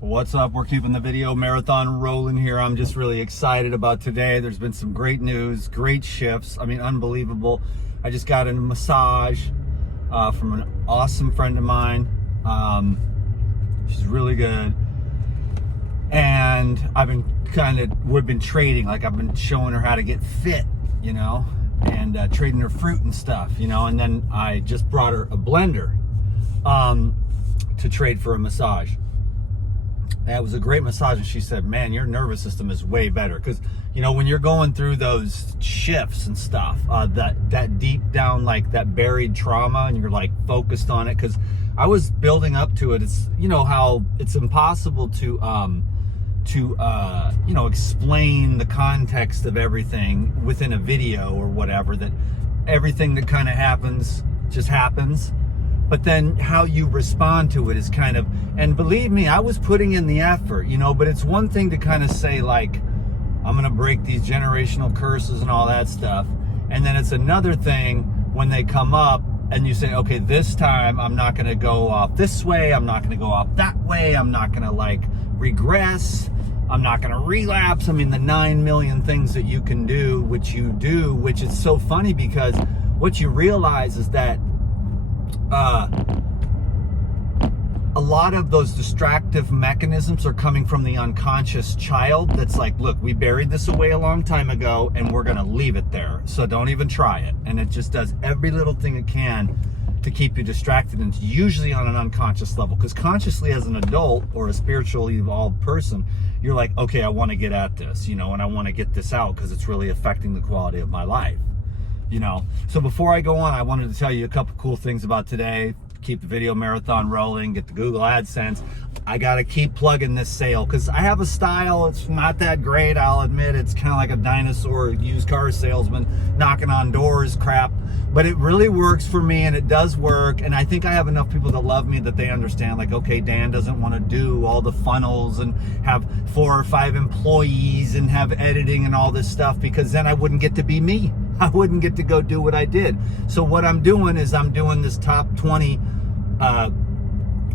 What's up? We're keeping the video marathon rolling here. I'm just really excited about today. There's been some great news, great shifts. I mean, unbelievable. I just got a massage from an awesome friend of mine. She's really good. And we've been trading, like I've been showing her how to get fit, you know, and trading her fruit and stuff, you know, and then I just brought her a blender to trade for a massage. That was a great massage, and she said, man, your nervous system is way better. Because, you know, when you're going through those shifts and stuff, that deep down, like that buried trauma, and you're like focused on it, because I was building up to it. It's, you know, how it's impossible to you know, explain the context of everything within a video or whatever, that everything that kind of happens just happens. But then how you respond to it is kind of, and believe me, I was putting in the effort, you know, but it's one thing to kind of say like, I'm going to break these generational curses and all that stuff. And then it's another thing when they come up and you say, okay, this time I'm not going to go off this way. I'm not going to go off that way. I'm not going to like regress. I'm not going to relapse. I mean, the 9 million things that you can do, which you do, which is so funny because what you realize is that a lot of those distractive mechanisms are coming from the unconscious child that's like, look, we buried this away a long time ago and we're gonna leave it there, so don't even try it. And it just does every little thing it can to keep you distracted, and it's usually on an unconscious level, because consciously as an adult or a spiritually evolved person, you're like, okay, I want to get at this, you know, and I want to get this out because it's really affecting the quality of my life. You know, so before I go on, I wanted to tell you a couple cool things about today. Keep the video marathon rolling, get the Google AdSense. I got to keep plugging this sale because I have a style. It's not that great, I'll admit. It's kind of like a dinosaur used car salesman knocking on doors crap. But it really works for me, and it does work. And I think I have enough people that love me that they understand, like, okay, Dan doesn't want to do all the funnels and have 4 or 5 employees and have editing and all this stuff, because then I wouldn't get to be me. I wouldn't get to go do what I did. So what I'm doing is I'm doing this top 20,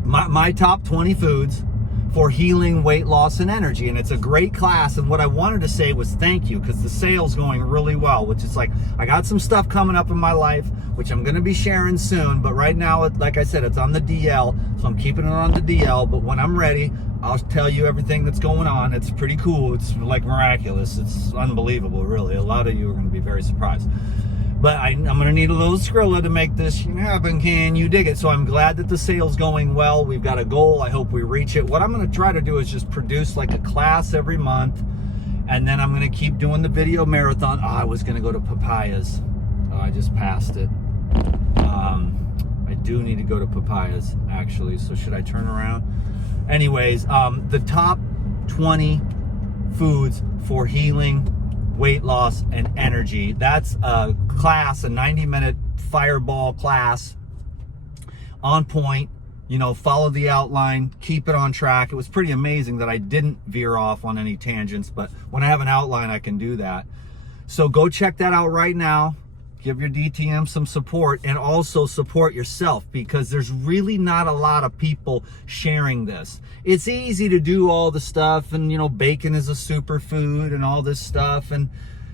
my top 20 foods for healing, weight loss, and energy. And it's a great class. And what I wanted to say was thank you, because the sale's going really well, which is like, I got some stuff coming up in my life, which I'm going to be sharing soon. But right now, like I said, it's on the DL. So I'm keeping it on the DL. But when I'm ready, I'll tell you everything that's going on. It's pretty cool. It's like miraculous. It's unbelievable, really. A lot of you are going to be very surprised. But I'm going to need a little Skrilla to make this happen. Can you dig it? So I'm glad that the sale's going well. We've got a goal. I hope we reach it. What I'm going to try to do is just produce like a class every month. And then I'm going to keep doing the video marathon. Oh, I was going to go to Papayas. Oh, I just passed it. I do need to go to Papayas, actually. So should I turn around? Anyways, the top 20 foods for healing, weight loss, and energy. That's a class, a 90-minute fireball class, on point. You know, follow the outline, keep it on track. It was pretty amazing that I didn't veer off on any tangents, but when I have an outline, I can do that. So go check that out right now. Give your DTM some support, and also support yourself, because there's really not a lot of people sharing this. It's easy to do all the stuff, and you know, bacon is a superfood and all this stuff, and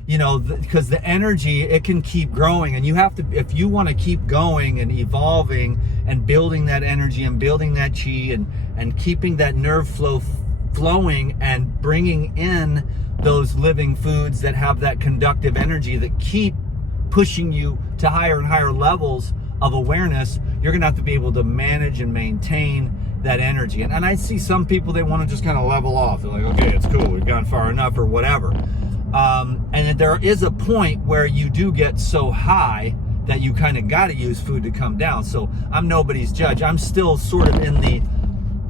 you know, because the energy, it can keep growing, and you have to, if you want to keep going and evolving and building that energy and building that chi and keeping that nerve flow flowing and bringing in those living foods that have that conductive energy that keep pushing you to higher and higher levels of awareness, you're gonna have to be able to manage and maintain that energy. And I see some people, they want to just kind of level off. They're like, okay, it's cool, we've gone far enough or whatever. And there is a point where you do get so high that you kind of got to use food to come down. So I'm nobody's judge. I'm still sort of in the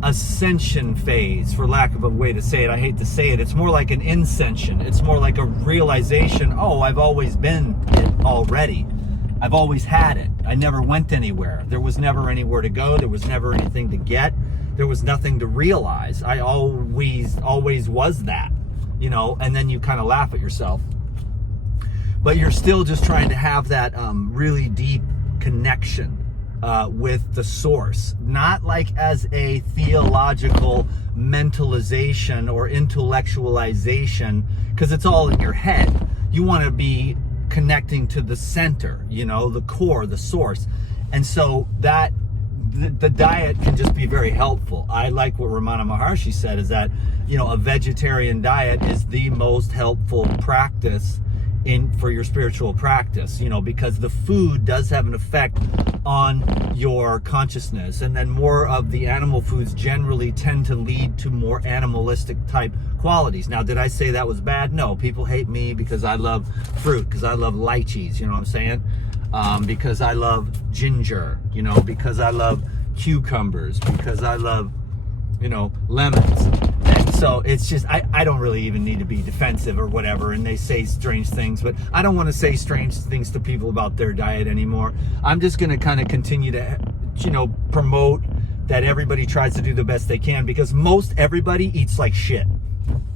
ascension phase, for lack of a way to say it. I hate to say it. It's more like an ascension. It's more like a realization, oh, I've always been it already. I've always had it. I never went anywhere. There was never anywhere to go. There was never anything to get. There was nothing to realize. I always was that, you know, and then you kind of laugh at yourself. But you're still just trying to have that really deep connection with the source, not like as a theological mentalization or intellectualization, because it's all in your head. You want to be connecting to the center, you know, the core, the source. And so that the diet can just be very helpful. I like what Ramana Maharshi said, is that, you know, a vegetarian diet is the most helpful practice for your spiritual practice, you know, because the food does have an effect on your consciousness. And then more of the animal foods generally tend to lead to more animalistic type qualities. Now, did I say that was bad? No, people hate me because I love fruit, because I love lychees, you know what I'm saying? Because I love ginger, you know, because I love cucumbers, because I love, you know, lemons. And so it's just, I don't really even need to be defensive or whatever, and they say strange things, but I don't want to say strange things to people about their diet anymore. I'm just going to kind of continue to, you know, promote that everybody tries to do the best they can, because most everybody eats like shit.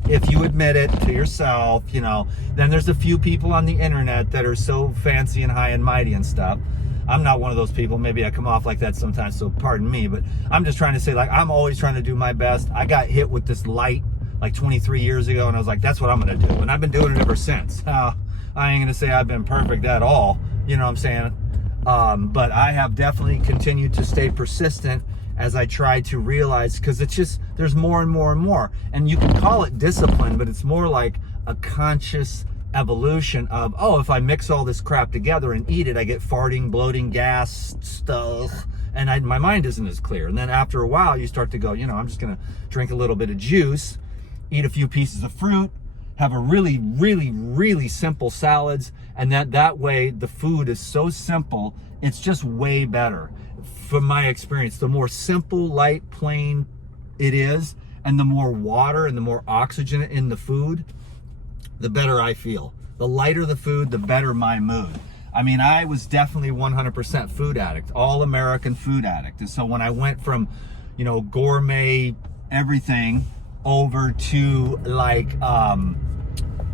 If you admit it to yourself, you know, then there's a few people on the internet that are so fancy and high and mighty and stuff. I'm not one of those people. Maybe I come off like that sometimes, so pardon me, but I'm just trying to say, like, I'm always trying to do my best. I got hit with this light like 23 years ago, and I was like, that's what I'm going to do. And I've been doing it ever since. I ain't going to say I've been perfect at all, you know what I'm saying? But I have definitely continued to stay persistent as I try to realize, because it's just, there's more and more and more. And you can call it discipline, but it's more like a conscious evolution of, oh, if I mix all this crap together and eat it, I get farting, bloating, gas, stuff, and my mind isn't as clear. And then after a while, you start to go, you know, I'm just going to drink a little bit of juice, eat a few pieces of fruit, have a really, really, really simple salads, and that way the food is so simple, it's just way better. From my experience, the more simple, light, plain it is, and the more water and the more oxygen in the food, the better I feel. The lighter the food, the better my mood. I mean, I was definitely 100% food addict, all American food addict. And so when I went from, you know, gourmet everything over to like,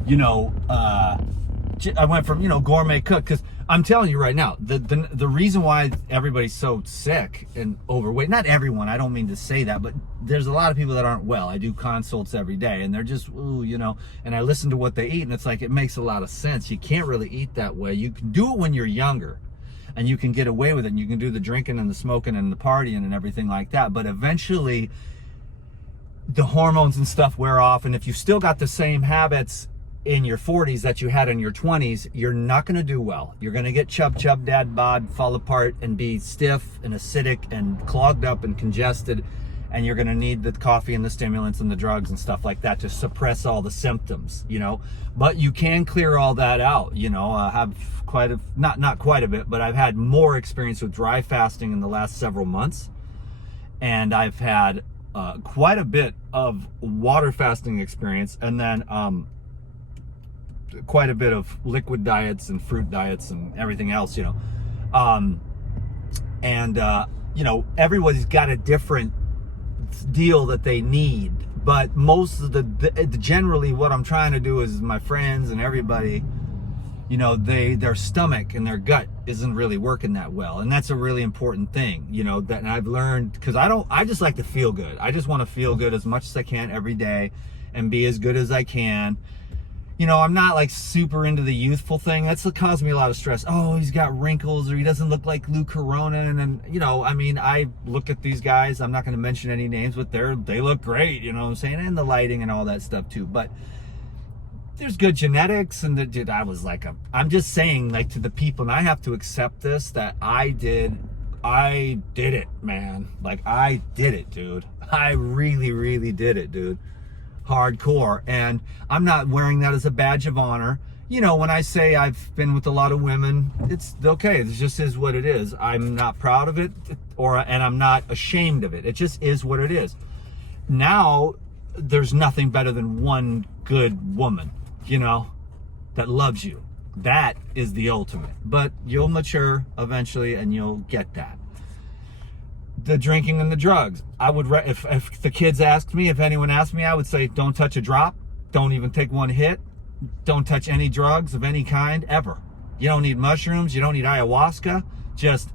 you know, I went from, you know, gourmet cook, because I'm telling you right now, the reason why everybody's so sick and overweight, not everyone, I don't mean to say that, but there's a lot of people that aren't well. I do consults every day, and they're just, ooh, you know, and I listen to what they eat, and it's like, it makes a lot of sense. You can't really eat that way. You can do it when you're younger, and you can get away with it, and you can do the drinking and the smoking and the partying and everything like that, but eventually the hormones and stuff wear off, and if you've still got the same habits in your 40s that you had in your 20s, you're not going to do well. You're going to get chub, dad, bod, fall apart, and be stiff and acidic and clogged up and congested, and you're going to need the coffee and the stimulants and the drugs and stuff like that to suppress all the symptoms, you know. But you can clear all that out, you know. I have quite a, not quite a bit, but I've had more experience with dry fasting in the last several months, and I've had quite a bit of water fasting experience, and then quite a bit of liquid diets and fruit diets and everything else, you know. You know, everybody's got a different deal that they need, but most of the generally what I'm trying to do is, my friends and everybody, you know, their stomach and their gut isn't really working that well, and that's a really important thing, you know, that I've learned, because I just like to feel good. I just want to feel good as much as I can every day and be as good as I can. You know, I'm not like super into the youthful thing. That's caused me a lot of stress. Oh, he's got wrinkles, or he doesn't look like Lou Corona. And you know, I mean, I look at these guys, I'm not going to mention any names, but they look great, you know what I'm saying? And the lighting and all that stuff too. But there's good genetics, and dude, I'm just saying, like, to the people, and I have to accept this, that I did it, man. Like, I did it, dude. I really, really did it, dude. Hardcore. And I'm not wearing that as a badge of honor. You know, when I say I've been with a lot of women, it's okay. It just is what it is. I'm not proud of it, and I'm not ashamed of it. It just is what it is. Now, there's nothing better than one good woman, you know, that loves you. That is the ultimate. But you'll mature eventually, and you'll get that. The drinking and the drugs. I would, if the kids asked me, if anyone asked me, I would say, don't touch a drop. Don't even take one hit. Don't touch any drugs of any kind ever. You don't need mushrooms. You don't need ayahuasca. Just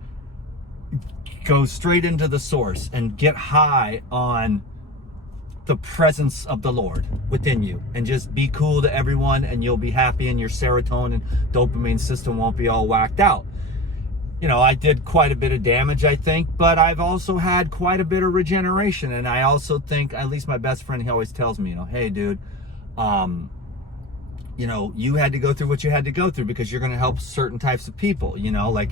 go straight into the source and get high on the presence of the Lord within you, and just be cool to everyone, and you'll be happy, and your serotonin, dopamine system won't be all whacked out. You know, I did quite a bit of damage, I think, but I've also had quite a bit of regeneration. And I also think, at least my best friend, he always tells me, you know, hey dude, you know, you had to go through what you had to go through because you're going to help certain types of people. You know, like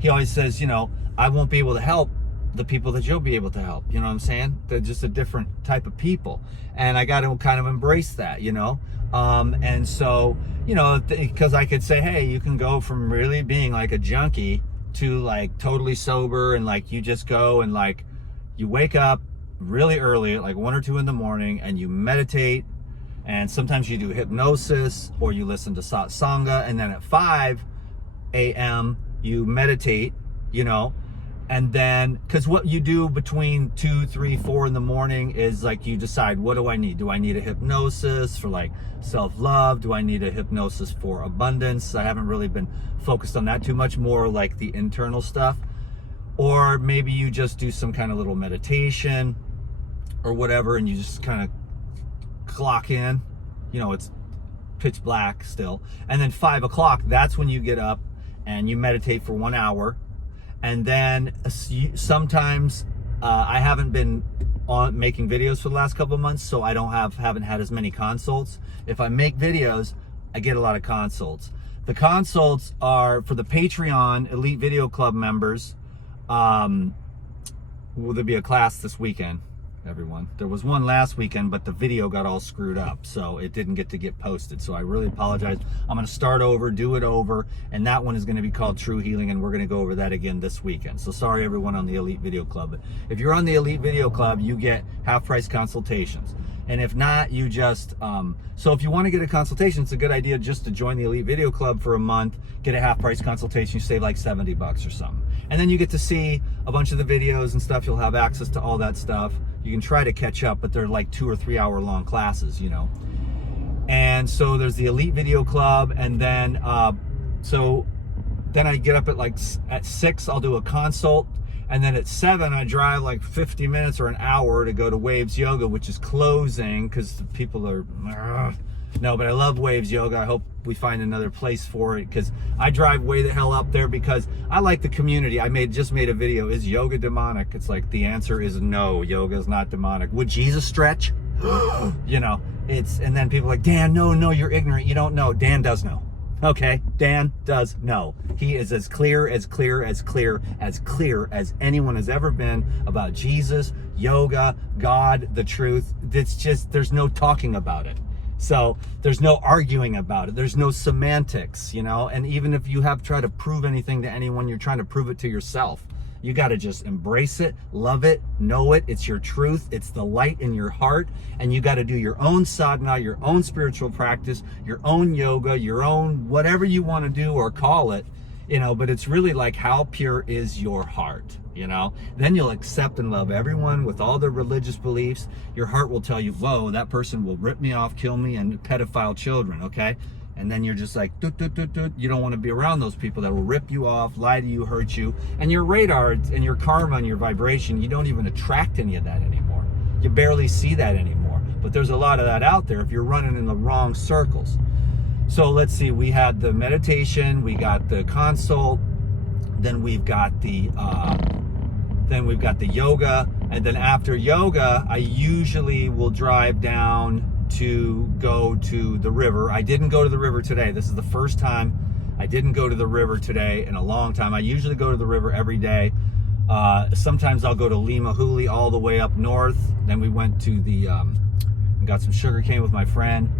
he always says, you know, I won't be able to help the people that you'll be able to help. You know what I'm saying? They're just a different type of people, and I got to kind of embrace that, you know. And so, you know, because I could say, hey, you can go from really being like a junkie to like totally sober, and like you just go and like you wake up really early at like 1 or 2 in the morning and you meditate, and sometimes you do hypnosis or you listen to satsanga, and then at 5 a.m. you meditate, you know. And then, because what you do between 2, 3, 4 in the morning is like you decide, what do I need? Do I need a hypnosis for like self-love? Do I need a hypnosis for abundance? I haven't really been focused on that too much, more like the internal stuff. Or maybe you just do some kind of little meditation or whatever, and you just kind of clock in. You know, it's pitch black still. And then 5 o'clock, that's when you get up and you meditate for 1 hour. And then sometimes I haven't been on making videos for the last couple of months, so I haven't had as many consults. If I make videos, I get a lot of consults. The consults are for the Patreon Elite Video Club members. Will there be a class this weekend, everyone? There was one last weekend, but the video got all screwed up, so it didn't get posted. So I really apologize. I'm going to start over, do it over, and that one is going to be called True Healing, and we're going to go over that again this weekend. So sorry, everyone on the Elite Video Club. But if you're on the Elite Video Club, you get half-price consultations. And if not, you just, so if you want to get a consultation, it's a good idea just to join the Elite Video Club for a month, get a half-price consultation, you save like $70 or something. And then you get to see a bunch of the videos and stuff, you'll have access to all that stuff. You can try to catch up, but they're like 2 or 3 hour long classes, you know. And so there's the Elite Video Club, and then, so then I get up at 6, I'll do a consult. And then at 7, I drive like 50 minutes or an hour to go to Waves Yoga, which is closing because people are, no, but I love Waves Yoga. I hope we find another place for it, because I drive way the hell up there because I like the community. I just made a video, is yoga demonic? It's like, the answer is no, yoga is not demonic. Would Jesus stretch? You know, and then people are like, Dan, no, you're ignorant. You don't know. Dan does know. Okay, Dan does know. He is as clear as anyone has ever been about Jesus, yoga, God, the truth. It's just, there's no talking about it. So there's no arguing about it. There's no semantics, you know? And even if you have tried to prove anything to anyone, you're trying to prove it to yourself. You got to just embrace it, love it, know it. It's your truth. It's the light in your heart. And you got to do your own sadhana, your own spiritual practice, your own yoga, your own whatever you want to do or call it, you know. But it's really like, how pure is your heart, you know? Then you'll accept and love everyone with all their religious beliefs. Your heart will tell you, whoa, that person will rip me off, kill me, and pedophile children, okay? And then you're just like, you don't want to be around those people that will rip you off, lie to you, hurt you. And your radar and your karma and your vibration, you don't even attract any of that anymore. You barely see that anymore. But there's a lot of that out there if you're running in the wrong circles. So let's see, we had the meditation, we got the consult, then we've got the yoga, and then after yoga, I usually will drive down to go to the river. I didn't go to the river today. This is the first time I didn't go to the river today in a long time. I usually go to the river every day. Sometimes I'll go to Lima Huli all the way up north. Then we went to got some sugar cane with my friend.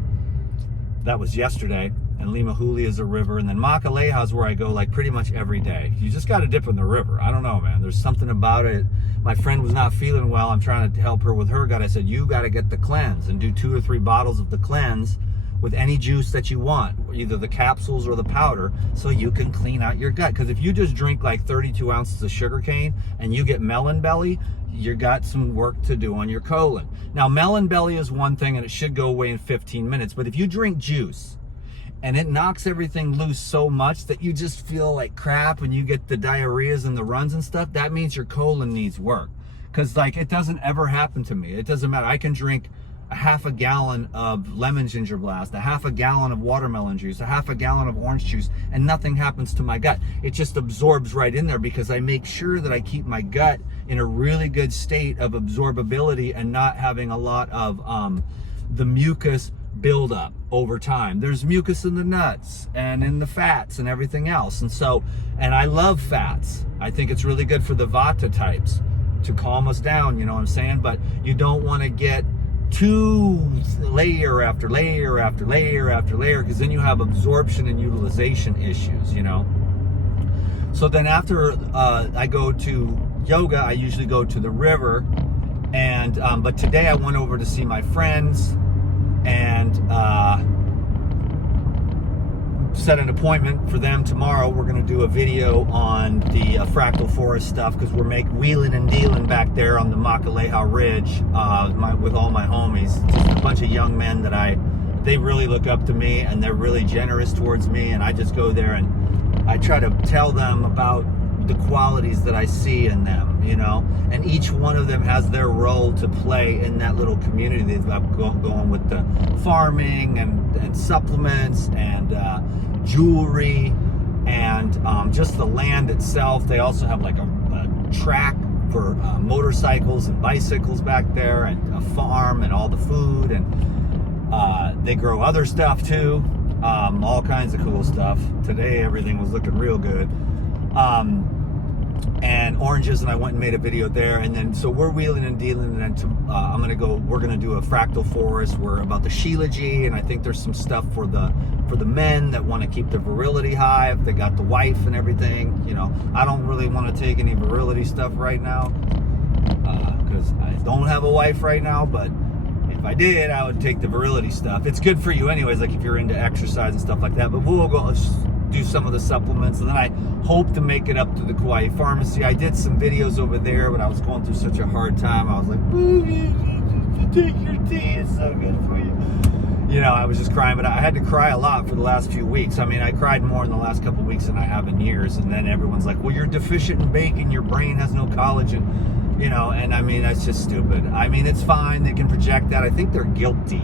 That was yesterday. And Lima Huli is a river. And then Makaleha is where I go like pretty much every day. You just got to dip in the river. I don't know, man. There's something about it. My friend was not feeling well. I'm trying to help her with her gut. I said, you got to get the cleanse and do 2 or 3 bottles of the cleanse with any juice that you want, either the capsules or the powder, so you can clean out your gut. Because if you just drink like 32 ounces of sugar cane and you get melon belly, you got some work to do on your colon. Now, melon belly is one thing and it should go away in 15 minutes. But if you drink juice and it knocks everything loose so much that you just feel like crap and you get the diarrheas and the runs and stuff. That means your colon needs work. Because like, it doesn't ever happen to me. It doesn't matter. I can drink a half a gallon of lemon ginger blast, a half a gallon of watermelon juice, a half a gallon of orange juice, and nothing happens to my gut. It just absorbs right in there because I make sure that I keep my gut in a really good state of absorbability and not having a lot of the mucus build up over time. There's mucus in the nuts and in the fats and everything else. And so, and I love fats. I think it's really good for the Vata types to calm us down, you know what I'm saying? But you don't want to get too layer after layer after layer after layer, because then you have absorption and utilization issues, you know? So then after I go to yoga, I usually go to the river, and but today I went over to see my friends and set an appointment for them tomorrow. We're going to do a video on the fractal forest stuff, because we're wheeling and dealing back there on the Makaleha Ridge with all my homies. Just a bunch of young men that they really look up to me, and they're really generous towards me, and I just go there and I try to tell them about the qualities that I see in them, you know, and each one of them has their role to play in that little community. They've got going with the farming and supplements and jewelry and just the land itself. They also have like a track for motorcycles and bicycles back there, and a farm and all the food, and they grow other stuff too, all kinds of cool stuff. Today everything was looking real good. And oranges, and I went and made a video there, and then so we're wheeling and dealing, and then we're gonna do a fractal forest. We're about the Shilajit, and I think there's some stuff for the men that want to keep their virility high, if they got the wife and everything, you know. I don't really want to take any virility stuff right now, because I don't have a wife right now, but if I did, I would take the virility stuff. It's good for you anyways, like if you're into exercise and stuff like that. But we'll go do some of the supplements, and then I hope to make it up to the Kauai Pharmacy. I did some videos over there, but I was going through such a hard time. I was like, take your tea, it's so good for you. You know, I was just crying, but I had to cry a lot for the last few weeks. I mean, I cried more in the last couple of weeks than I have in years, and then everyone's like, well, you're deficient in bacon, your brain has no collagen, you know, and I mean, that's just stupid. I mean, it's fine, they can project that. I think they're guilty,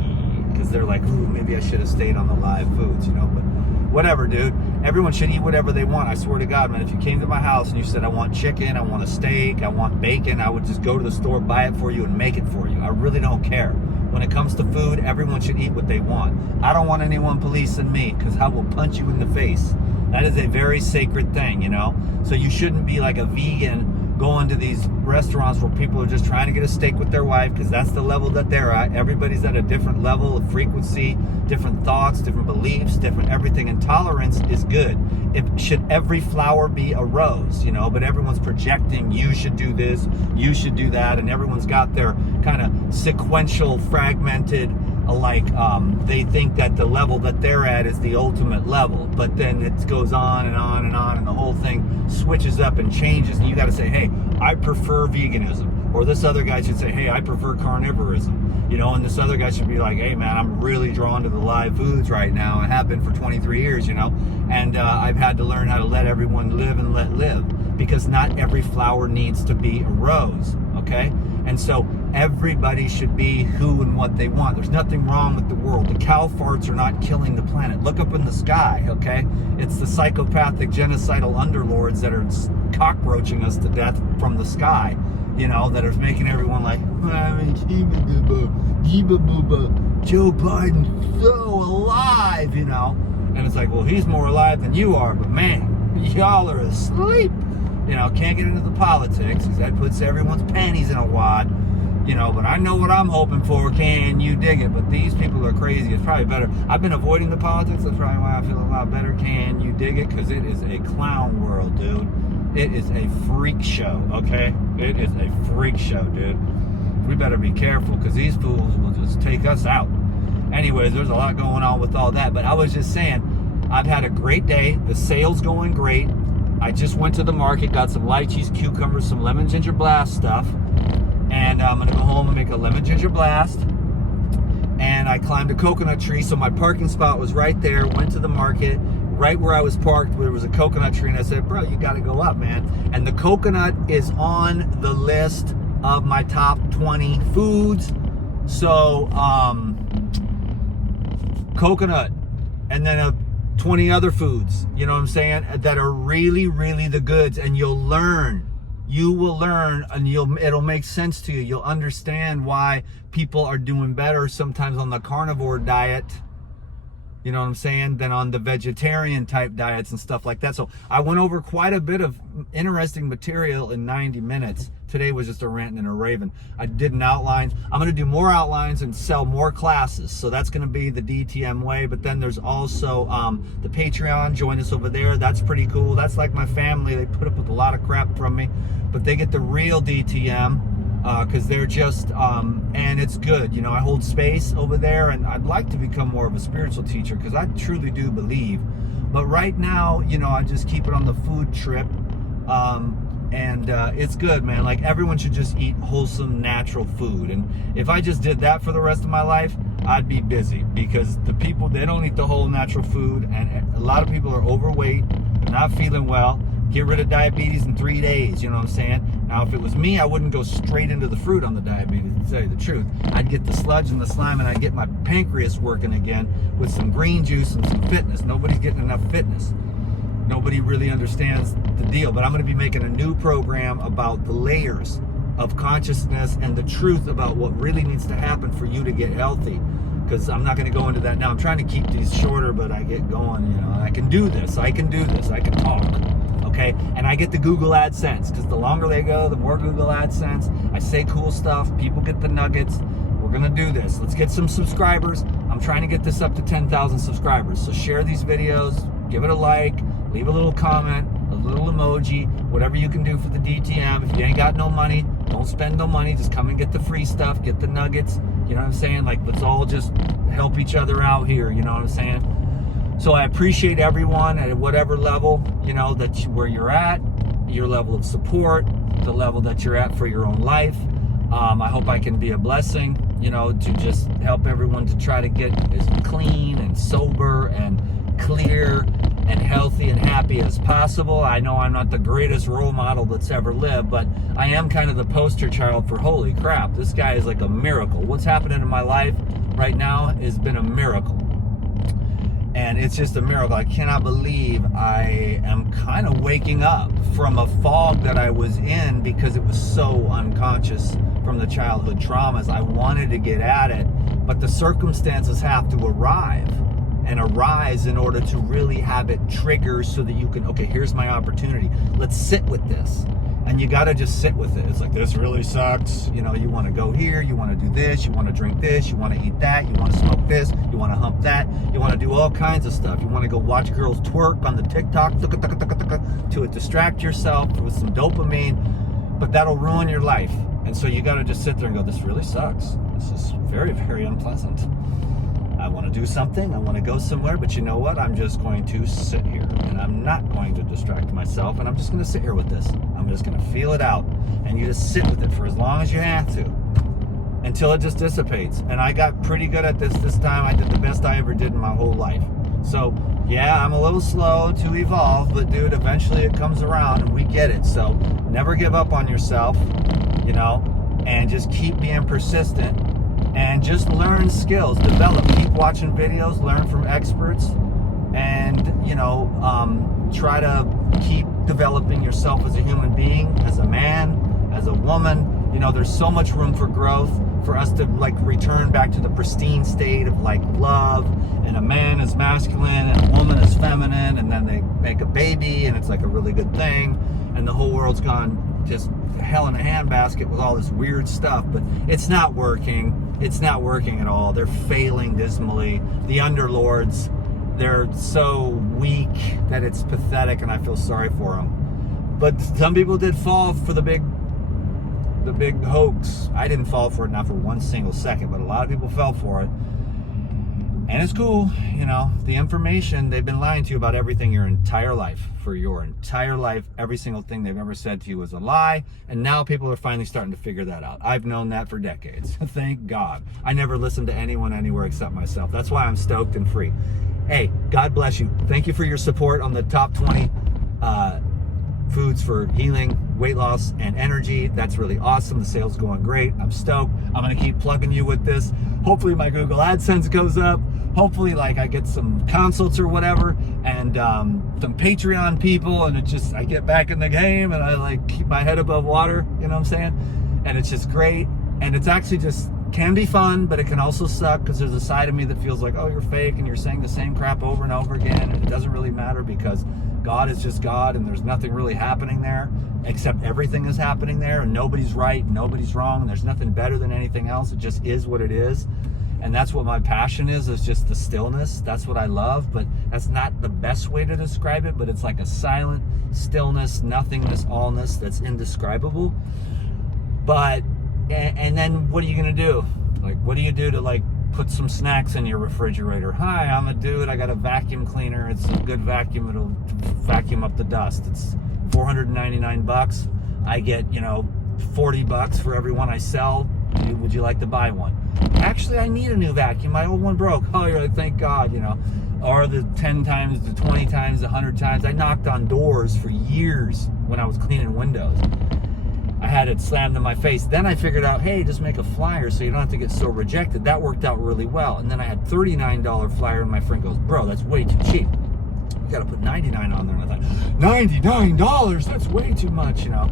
because they're like, ooh, maybe I should have stayed on the live foods, you know, but whatever, dude. Everyone should eat whatever they want. I swear to God, man, if you came to my house and you said, I want chicken, I want a steak, I want bacon, I would just go to the store, buy it for you, and make it for you. I really don't care. When it comes to food, everyone should eat what they want. I don't want anyone policing me, because I will punch you in the face. That is a very sacred thing, you know? So you shouldn't be like a vegan going to these restaurants where people are just trying to get a steak with their wife, because that's the level that they're at. Everybody's at a different level of frequency, different thoughts, different beliefs, different everything. And tolerance is good. Should every flower be a rose, you know? But everyone's projecting, you should do this, you should do that, and everyone's got their kind of sequential, fragmented, they think that the level that they're at is the ultimate level, but then it goes on and on and on, and the whole thing switches up and changes, and you got to say, hey, I prefer veganism, or this other guy should say, hey, I prefer carnivorism, you know, and this other guy should be like, hey man, I'm really drawn to the live foods right now, and have been for 23 years, you know, and I've had to learn how to let everyone live and let live, because not every flower needs to be a rose, okay? And so everybody should be who and what they want. There's nothing wrong with the world. The cow farts are not killing the planet. Look up in the sky, okay? It's the psychopathic, genocidal underlords that are cockroaching us to death from the sky, you know, that are making everyone like, Joe Biden's so alive, you know? And it's like, well, he's more alive than you are, but man, y'all are asleep. You know, can't get into the politics, because that puts everyone's panties in a wad, you know, but I know what I'm hoping for. Can you dig it? But these people are crazy. It's probably better. I've been avoiding the politics. That's probably why I feel a lot better. Can you dig it? Because it is a clown world, dude. It is a freak show, okay? It is a freak show, dude. We better be careful, because these fools will just take us out. Anyways, there's a lot going on with all that, but I was just saying, I've had a great day. The sale's going great. I just went to the market, got some lychees, cucumbers, some lemon ginger blast stuff, and I'm gonna go home and make a lemon ginger blast, and I climbed a coconut tree. So my parking spot was right there, went to the market, right where I was parked, there was a coconut tree, and I said, bro, you got to go up, man. And the coconut is on the list of my top 20 foods. So, coconut, and then 20 other foods, you know what I'm saying, that are really, really the goods. And you will learn, and it'll make sense to you. You'll understand why people are doing better sometimes on the carnivore diet, you know what I'm saying, than on the vegetarian type diets and stuff like that. So I went over quite a bit of interesting material in 90 minutes. Today was just a rant and a raving. I did an outline. I'm going to do more outlines and sell more classes. So that's going to be the DTM way. But then there's also the Patreon. Join us over there. That's pretty cool. That's like my family. They put up with a lot of crap from me, but they get the real DTM. Because they're just, and it's good. You know, I hold space over there, and I'd like to become more of a spiritual teacher because I truly do believe. But right now, you know, I just keep it on the food trip, and it's good, man. Like, everyone should just eat wholesome, natural food. And if I just did that for the rest of my life, I'd be busy, because the people, they don't eat the whole natural food, and a lot of people are overweight, not feeling well. Get rid of diabetes in 3 days, you know what I'm saying? Now, if it was me, I wouldn't go straight into the fruit on the diabetes, to tell you the truth. I'd get the sludge and the slime, and I'd get my pancreas working again with some green juice and some fitness. Nobody's getting enough fitness. Nobody really understands the deal. But I'm going to be making a new program about the layers of consciousness and the truth about what really needs to happen for you to get healthy. Because I'm not going to go into that now. I'm trying to keep these shorter, but I get going, you know. I can do this. I can talk. Okay, and I get the Google AdSense, because the longer they go, the more Google AdSense. I say cool stuff, people get the nuggets. We're gonna do this. Let's get some subscribers. I'm trying to get this up to 10,000 subscribers. So share these videos, give it a like, leave a little comment, a little emoji, whatever you can do for the DTM. If you ain't got no money, don't spend no money. Just come and get the free stuff, get the nuggets. You know what I'm saying? Like, let's all just help each other out here. You know what I'm saying? So I appreciate everyone at whatever level, you know, where you're at, your level of support, the level that you're at for your own life. I hope I can be a blessing, you know, to just help everyone to try to get as clean and sober and clear and healthy and happy as possible. I know I'm not the greatest role model that's ever lived, but I am kind of the poster child for, holy crap, this guy is like a miracle. What's happening in my life right now has been a miracle. And it's just a miracle. I cannot believe I am kind of waking up from a fog that I was in, because it was so unconscious from the childhood traumas. I wanted to get at it, but the circumstances have to arrive and arise in order to really have it trigger, so that you can, okay, here's my opportunity. Let's sit with this. And you got to just sit with it. It's like, this really sucks. You know, you want to go here, you want to do this, you want to drink this, you want to eat that, you want to smoke this, you want to hump that, you want to do all kinds of stuff. You want to go watch girls twerk on the TikTok to distract yourself with some dopamine, but that'll ruin your life. And so you got to just sit there and go, this really sucks. This is very, very unpleasant. I want to do something, I want to go somewhere, but you know what? I'm just going to sit here, and I'm not going to distract myself, and I'm just going to sit here with this. I'm just going to feel it out, and you just sit with it for as long as you have to, until it just dissipates. And I got pretty good at this time. I did the best I ever did in my whole life. So yeah, I'm a little slow to evolve, but dude, eventually it comes around and we get it. So never give up on yourself, you know, and just keep being persistent. And just learn skills, develop, keep watching videos, learn from experts, and, you know, try to keep developing yourself as a human being, as a man, as a woman. You know, there's so much room for growth for us to, like, return back to the pristine state of, like, love, and a man is masculine and a woman is feminine, and then they make a baby and it's like a really good thing, and the whole world's gone just hell in a handbasket with all this weird stuff. But it's not working. It's not working at all. They're failing dismally. The underlords, they're so weak that it's pathetic, and I feel sorry for them. But some people did fall for the big hoax. I didn't fall for it, not for one single second, but a lot of people fell for it. And it's cool, you know, the information, they've been lying to you about everything your entire life. For your entire life, every single thing they've ever said to you was a lie. And now people are finally starting to figure that out. I've known that for decades. Thank God. I never listened to anyone anywhere except myself. That's why I'm stoked and free. Hey, God bless you. Thank you for your support on the top 20 foods for healing, weight loss, and energy. That's really awesome. The sale's going great. I'm stoked. I'm going to keep plugging you with this. Hopefully my Google AdSense goes up. Hopefully like I get some consults or whatever, and some Patreon people, and I get back in the game, and I like keep my head above water, you know what I'm saying? And it's just great. And it's actually just can be fun, but it can also suck because there's a side of me that feels like, oh, you're fake and you're saying the same crap over and over again, and it doesn't really matter because God is just God, and there's nothing really happening there, except everything is happening there, and nobody's right, nobody's wrong, and there's nothing better than anything else. It just is what it is. And that's what my passion is just the stillness. That's what I love, but that's not the best way to describe it, but it's like a silent stillness, nothingness, allness that's indescribable. But, and then what are you gonna do? Like, what do you do to like put some snacks in your refrigerator? Hi, I'm a dude, I got a vacuum cleaner. It's a good vacuum, it'll vacuum up the dust. It's $499. I get, you know, $40 for every one I sell. Would you like to buy one? Actually, I need a new vacuum. My old one broke. Oh, you're like, thank God, you know. Or the 10 times, the 20 times, the 100 times. I knocked on doors for years when I was cleaning windows. I had it slammed in my face. Then I figured out, hey, just make a flyer so you don't have to get so rejected. That worked out really well. And then I had $39 flyer, and my friend goes, bro, that's way too cheap. You got to put $99 on there. And I thought, $99? That's way too much, you know.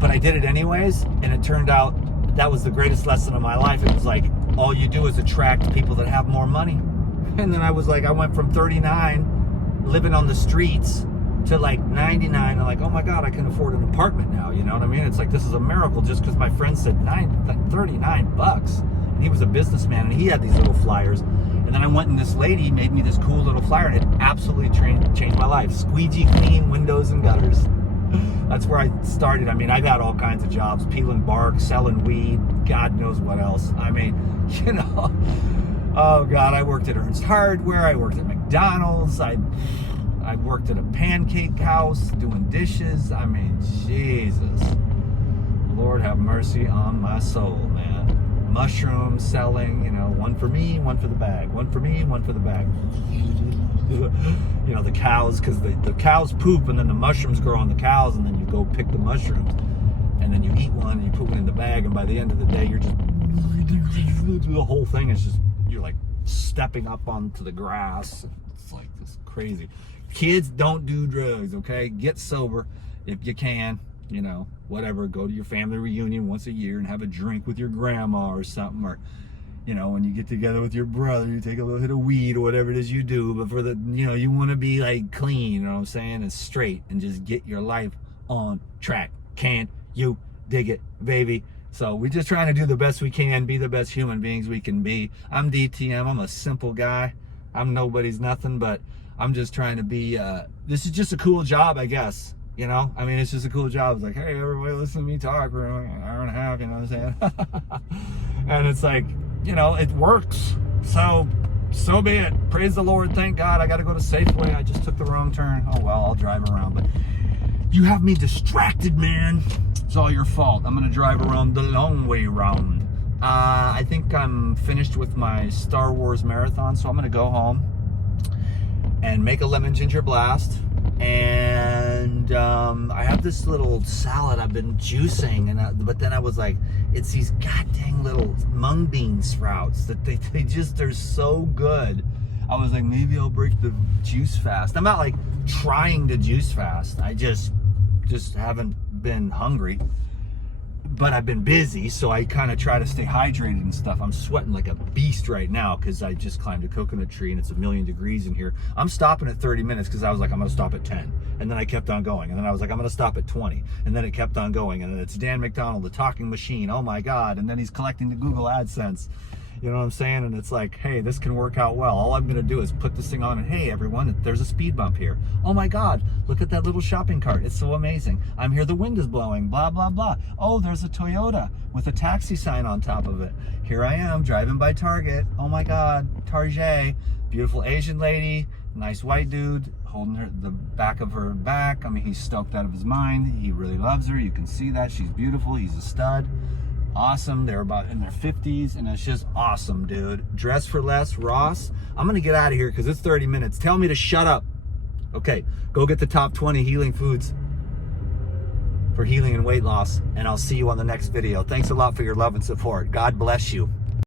But I did it anyways, and it turned out that was the greatest lesson of my life. It was like, all you do is attract people that have more money. And then I was like, I went from 39, living on the streets, to like 99, and like, oh my God, I can afford an apartment now, you know what I mean? It's like, this is a miracle just because my friend said $39. And he was a businessman, and he had these little flyers. And then I went, and this lady made me this cool little flyer, and it absolutely changed my life. Squeegee clean windows and gutters. That's where I started. I mean, I've had all kinds of jobs, peeling bark, selling weed, God knows what else. I mean, you know, oh God, I worked at Ernst Hardware, I worked at McDonald's, I worked at a pancake house doing dishes. I mean, Jesus. Lord have mercy on my soul, man. Mushroom selling, you know, one for me, one for the bag. One for me, one for the bag. You know, the cows, because the cows poop, and then the mushrooms grow on the cows, and then you go pick the mushrooms, and then you eat one, and you put one in the bag, and by the end of the day, you're just, the whole thing is just, you're like stepping up onto the grass. It's like this crazy. Kids, don't do drugs, okay? Get sober if you can, you know, whatever. Go to your family reunion once a year and have a drink with your grandma or something, or, you know, when you get together with your brother, you take a little hit of weed or whatever it is you do. But for the, you know, you want to be like clean, you know what I'm saying, and straight, and just get your life on track. Can you dig it, baby? So we're just trying to do the best we can, be the best human beings we can be. I'm DTM. I'm a simple guy. I'm nobody's nothing, but I'm just trying to be, this is just a cool job, I guess. You know, I mean, it's just a cool job. It's like, hey, everybody listen to me talk for an hour and a half, you know what I'm saying? And it's like, you know, it works. So be it. Praise the Lord. Thank God. I got to go to Safeway. I just took the wrong turn. Oh, well, I'll drive around. But you have me distracted, man. It's all your fault. I'm going to drive around the long way round. I think I'm finished with my Star Wars marathon, so I'm going to go home and make a lemon ginger blast. And I have this little salad I've been juicing, and but then I was like, it's these goddamn little mung bean sprouts that they just are so good. I was like, maybe I'll break the juice fast. I'm not like trying to juice fast. I just haven't been hungry, but I've been busy, so I kind of try to stay hydrated and stuff. I'm sweating like a beast right now because I just climbed a coconut tree and it's 1,000,000 degrees in here. I'm stopping at 30 minutes because I was like, I'm going to stop at 10. And then I kept on going. And then I was like, I'm going to stop at 20. And then it kept on going. And then it's Dan McDonald, the talking machine. Oh my God. And then he's collecting the Google AdSense. You know what I'm saying? And it's like, hey, this can work out well. All I'm gonna do is put this thing on and, hey everyone, there's a speed bump here. Oh my God, look at that little shopping cart. It's so amazing. I'm here, the wind is blowing, blah, blah, blah. Oh, there's a Toyota with a taxi sign on top of it. Here I am driving by Target. Oh my God, Target. Beautiful Asian lady, nice white dude holding the back of her back. I mean, he's stoked out of his mind. He really loves her. You can see that. She's beautiful. He's a stud. Awesome. They're about in their 50s, and it's just awesome, dude. Dress for less, Ross. I'm gonna get out of here because it's 30 minutes. Tell me to shut up. Okay, go get the top 20 healing foods for healing and weight loss, and I'll see you on the next video. Thanks a lot for your love and support. God bless you.